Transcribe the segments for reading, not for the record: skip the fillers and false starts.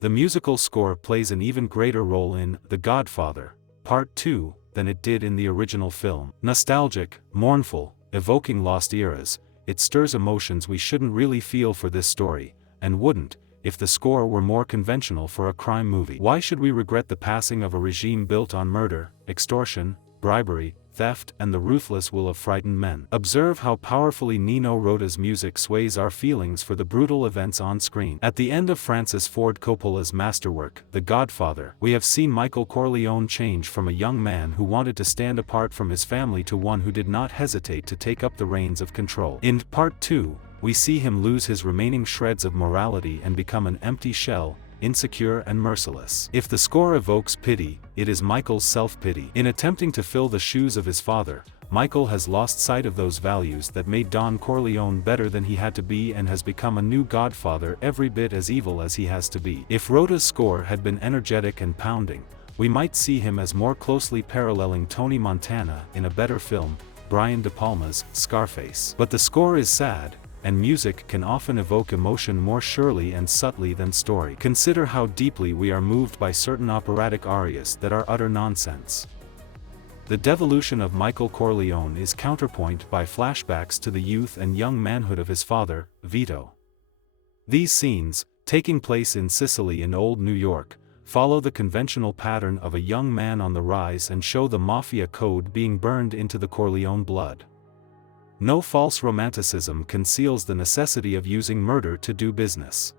The musical score plays an even greater role in The Godfather, Part 2, than it did in the original film. Nostalgic, mournful, evoking lost eras, it stirs emotions we shouldn't really feel for this story, and wouldn't, if the score were more conventional for a crime movie. Why should we regret the passing of a regime built on murder, extortion, bribery, theft, and the ruthless will of frightened men? Observe how powerfully Nino Rota's music sways our feelings for the brutal events on screen. At the end of Francis Ford Coppola's masterwork, The Godfather, we have seen Michael Corleone change from a young man who wanted to stand apart from his family to one who did not hesitate to take up the reins of control. In Part 2, we see him lose his remaining shreds of morality and become an empty shell, insecure and merciless. If the score evokes pity, it is Michael's self-pity. In attempting to fill the shoes of his father, Michael has lost sight of those values that made Don Corleone better than he had to be and has become a new godfather every bit as evil as he has to be. If Rota's score had been energetic and pounding, we might see him as more closely paralleling Tony Montana in a better film, Brian DePalma's Scarface. But the score is sad, and music can often evoke emotion more surely and subtly than story. Consider how deeply we are moved by certain operatic arias that are utter nonsense. The devolution of Michael Corleone is counterpoint by flashbacks to the youth and young manhood of his father, Vito. These scenes, taking place in Sicily and Old New York, follow the conventional pattern of a young man on the rise and show the mafia code being burned into the Corleone blood. No false romanticism conceals the necessity of using murder to do business.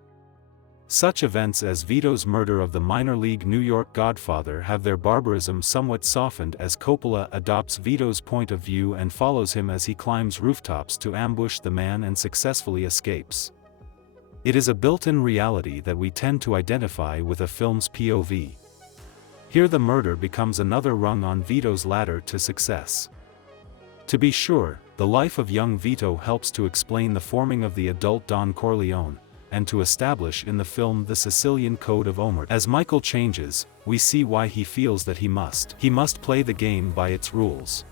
Such events as Vito's murder of the minor league New York Godfather have their barbarism somewhat softened as Coppola adopts Vito's point of view and follows him as he climbs rooftops to ambush the man and successfully escapes. It is a built-in reality that we tend to identify with a film's POV. Here the murder becomes another rung on Vito's ladder to success. To be sure, the life of young Vito helps to explain the forming of the adult Don Corleone, and to establish in the film the Sicilian code of omerta. As Michael changes, we see why he feels that he must play the game by its rules.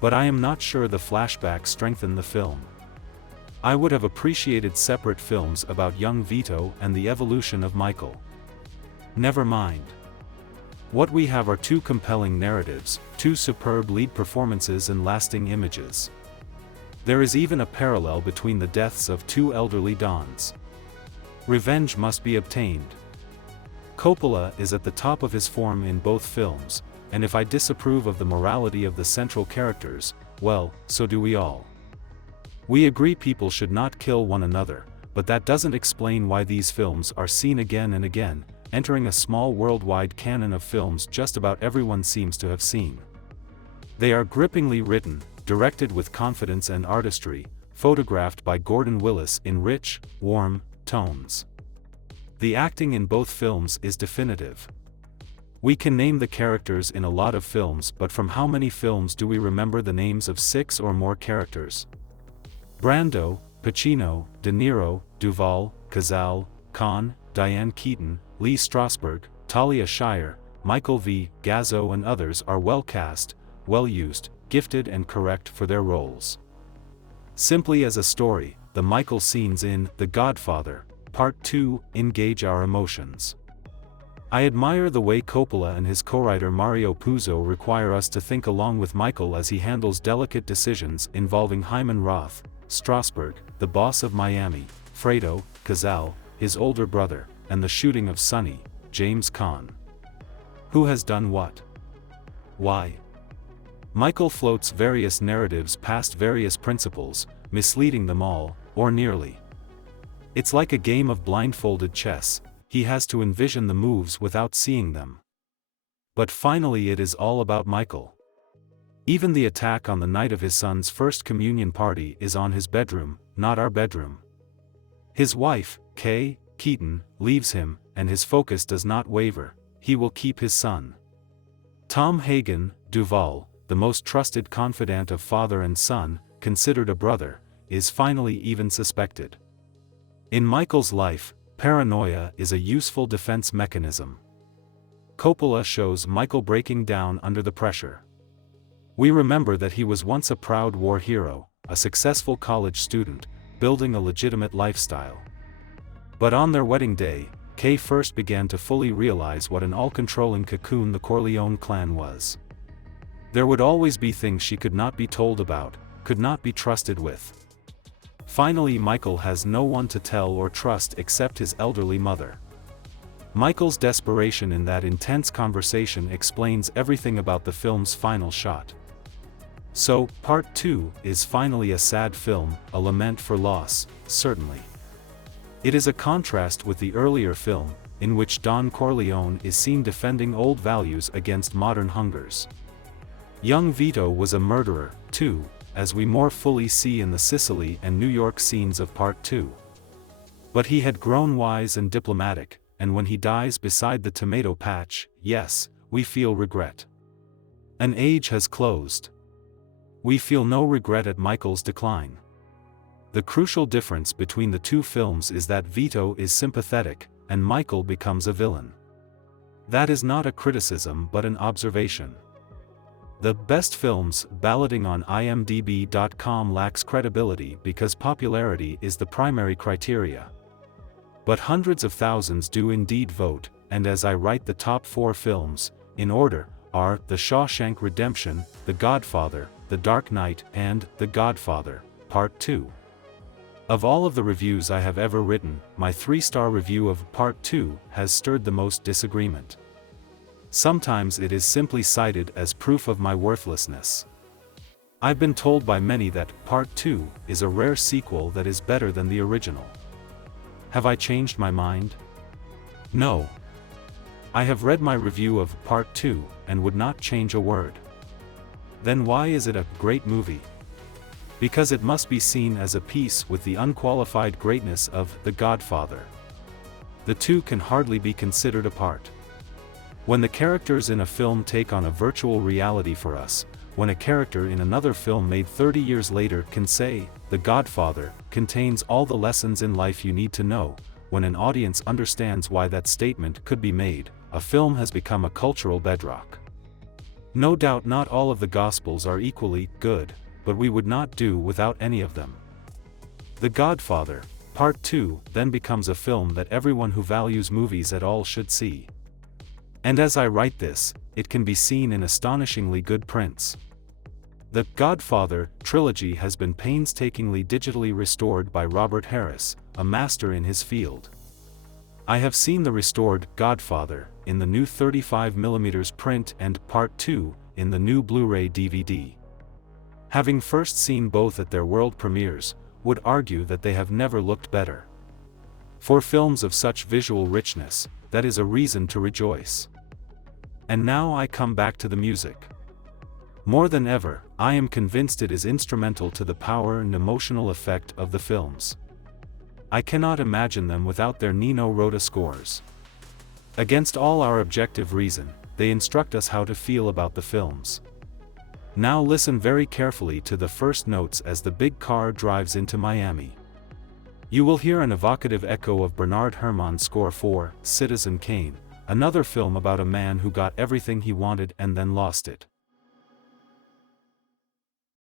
But I am not sure the flashbacks strengthen the film. I would have appreciated separate films about young Vito and the evolution of Michael. Never mind. What we have are two compelling narratives, two superb lead performances and lasting images. There is even a parallel between the deaths of two elderly Dons. Revenge must be obtained. Coppola is at the top of his form in both films, and if I disapprove of the morality of the central characters, well, so do we all. We agree people should not kill one another, but that doesn't explain why these films are seen again and again, entering a small worldwide canon of films just about everyone seems to have seen. They are grippingly written, directed with confidence and artistry, photographed by Gordon Willis in rich, warm tones. The acting in both films is definitive. We can name the characters in a lot of films, but from how many films do we remember the names of 6 or more characters? Brando, Pacino, De Niro, Duvall, Cazale, Caan, Diane Keaton, Lee Strasberg, Talia Shire, Michael V. Gazzo and others are well cast, well used, gifted and correct for their roles. Simply as a story, the Michael scenes in The Godfather, Part 2, engage our emotions. I admire the way Coppola and his co-writer Mario Puzo require us to think along with Michael as he handles delicate decisions involving Hyman Roth, Strasberg, the boss of Miami, Fredo, Cazale, his older brother, and the shooting of Sonny, James Caan. Who has done what? Why? Michael floats various narratives past various principles, misleading them all, or nearly. It's like a game of blindfolded chess, he has to envision the moves without seeing them. But finally it is all about Michael. Even the attack on the night of his son's first communion party is on his bedroom, not our bedroom. His wife, Kay Keaton, leaves him, and his focus does not waver, he will keep his son. Tom Hagen, Duvall, the most trusted confidant of father and son, considered a brother, is finally even suspected. In Michael's life, paranoia is a useful defense mechanism. Coppola shows Michael breaking down under the pressure. We remember that he was once a proud war hero, a successful college student, building a legitimate lifestyle. But on their wedding day, Kay first began to fully realize what an all-controlling cocoon the Corleone clan was. There would always be things she could not be told about, could not be trusted with. Finally, Michael has no one to tell or trust except his elderly mother. Michael's desperation in that intense conversation explains everything about the film's final shot. So, Part 2 is finally a sad film, a lament for loss, certainly. It is a contrast with the earlier film, in which Don Corleone is seen defending old values against modern hungers. Young Vito was a murderer, too, as we more fully see in the Sicily and New York scenes of Part 2. But he had grown wise and diplomatic, and when he dies beside the tomato patch, yes, we feel regret. An age has closed. We feel no regret at Michael's decline. The crucial difference between the two films is that Vito is sympathetic, and Michael becomes a villain. That is not a criticism but an observation. The best films balloting on IMDb.com lacks credibility because popularity is the primary criteria. But hundreds of thousands do indeed vote, and as I write, the top 4 films, in order, are The Shawshank Redemption, The Godfather, The Dark Knight, and The Godfather, Part 2. Of all of the reviews I have ever written, my 3-star review of Part 2 has stirred the most disagreement. Sometimes it is simply cited as proof of my worthlessness. I've been told by many that Part 2 is a rare sequel that is better than the original. Have I changed my mind? No. I have read my review of Part 2 and would not change a word. Then why is it a great movie? Because it must be seen as a piece with the unqualified greatness of The Godfather. The two can hardly be considered apart. When the characters in a film take on a virtual reality for us, when a character in another film made 30 years later can say, The Godfather contains all the lessons in life you need to know, when an audience understands why that statement could be made, a film has become a cultural bedrock. No doubt not all of the Gospels are equally good, but we would not do without any of them. The Godfather, Part 2, then becomes a film that everyone who values movies at all should see. And as I write this, it can be seen in astonishingly good prints. The Godfather trilogy has been painstakingly digitally restored by Robert Harris, a master in his field. I have seen the restored Godfather in the new 35mm print and Part 2 in the new Blu-ray DVD. Having first seen both at their world premieres, would argue that they have never looked better. For films of such visual richness, that is a reason to rejoice. And now I come back to the music. More than ever, I am convinced it is instrumental to the power and emotional effect of the films. I cannot imagine them without their Nino Rota scores. Against all our objective reason, they instruct us how to feel about the films. Now listen very carefully to the first notes as the big car drives into Miami. You will hear an evocative echo of Bernard Herrmann's score for Citizen Kane, another film about a man who got everything he wanted and then lost it.